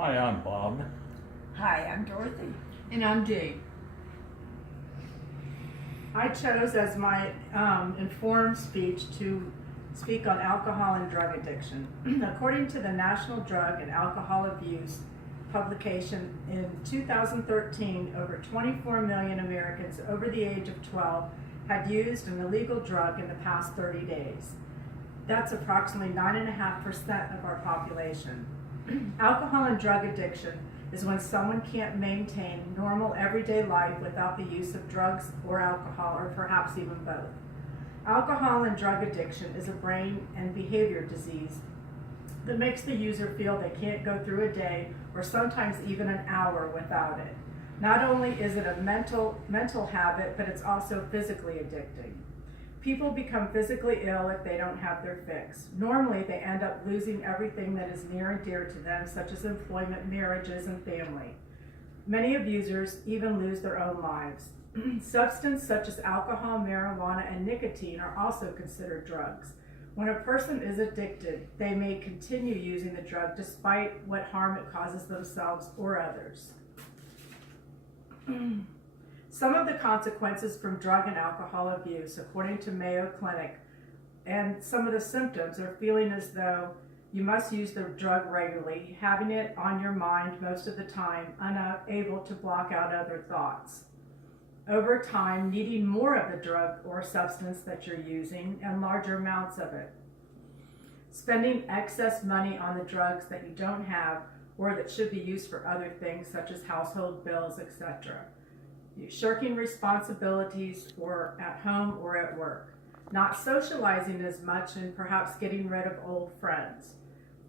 Hi, I'm Bob. Hi, I'm Dorothy. And I'm Dee. I chose as my informed speech to speak on alcohol and drug addiction. According to the National Drug and Alcohol Abuse publication, in 2013, over 24 million Americans over the age of 12 had used an illegal drug in the past 30 days. That's approximately 9.5% of our population. Alcohol and drug addiction is when someone can't maintain normal everyday life without the use of drugs or alcohol, or perhaps even both. Alcohol and drug addiction is a brain and behavior disease that makes the user feel they can't go through a day or sometimes even an hour without it. Not only is it a mental habit, but it's also physically addicting. People become physically ill if they don't have their fix. Normally, they end up losing everything that is near and dear to them, such as employment, marriages, and family. Many abusers even lose their own lives. Substances such as alcohol, marijuana, and nicotine are also considered drugs. When a person is addicted, they may continue using the drug despite what harm it causes themselves or others. Some of the consequences from drug and alcohol abuse, according to Mayo Clinic, and some of the symptoms are feeling as though you must use the drug regularly, having it on your mind most of the time, unable to block out other thoughts. Over time, needing more of the drug or substance that you're using and larger amounts of it. Spending excess money on the drugs that you don't have or that should be used for other things such as household bills, etc. Shirking responsibilities for at home or at work. Not socializing as much and perhaps getting rid of old friends.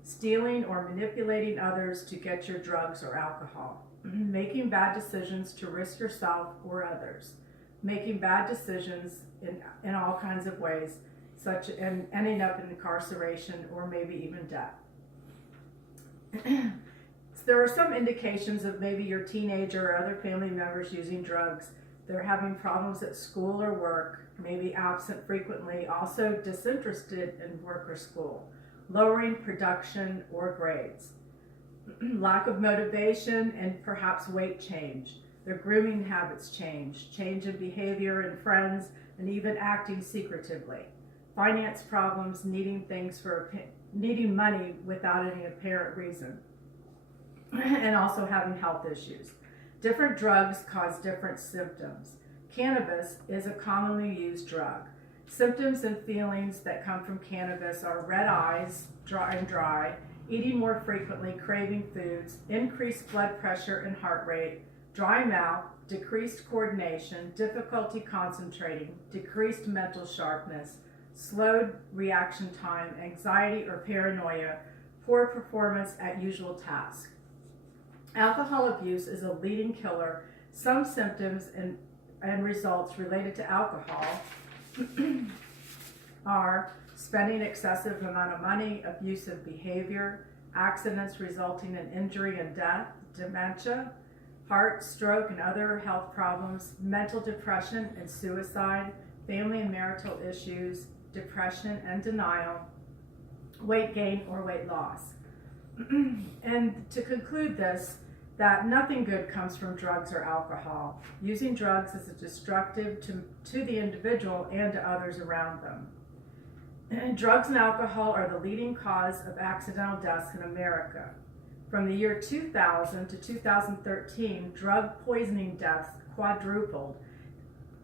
Stealing or manipulating others to get your drugs or alcohol. Making bad decisions to risk yourself or others. Making bad decisions in all kinds of ways, such as ending up in incarceration or maybe even death. There are some indications of maybe your teenager or other family members using drugs. They're having problems at school or work, maybe absent frequently, also disinterested in work or school, lowering production or grades, lack of motivation, and perhaps weight change. Their grooming habits change in behavior and friends, and even acting secretively. Finance problems, needing money without any apparent reason. And also having health issues. Different drugs cause different symptoms. Cannabis is a commonly used drug. Symptoms and feelings that come from cannabis are red eyes, dry, eating more frequently, craving foods, increased blood pressure and heart rate, dry mouth, decreased coordination, difficulty concentrating, decreased mental sharpness, slowed reaction time, anxiety or paranoia, poor performance at usual tasks. Alcohol abuse is a leading killer. Some symptoms and results related to alcohol are spending excessive amount of money, abusive behavior, accidents resulting in injury and death, dementia, heart, stroke, and other health problems, mental depression and suicide, family and marital issues, depression and denial, weight gain or weight loss. And to conclude this, that nothing good comes from drugs or alcohol. Using drugs is destructive to the individual and to others around them. And drugs and alcohol are the leading cause of accidental deaths in America. From the year 2000 to 2013, drug poisoning deaths quadrupled,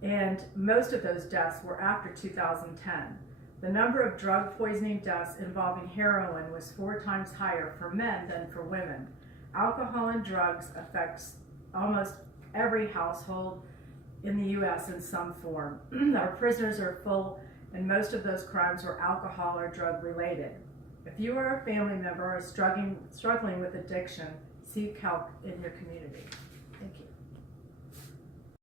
and most of those deaths were after 2010. The number of drug poisoning deaths involving heroin was 4 times higher for men than for women. Alcohol and drugs affects almost every household in the U.S. in some form. Our prisons are full, and most of those crimes were alcohol or drug related. If you are a family member or struggling with addiction, seek help in your community.